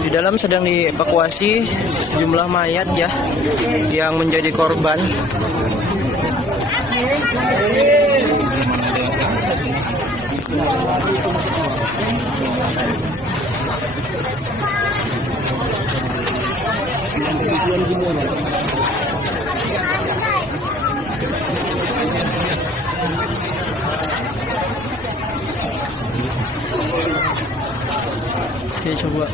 Di dalam sedang dievakuasi sejumlah mayat ya yang menjadi korban. Saya coba.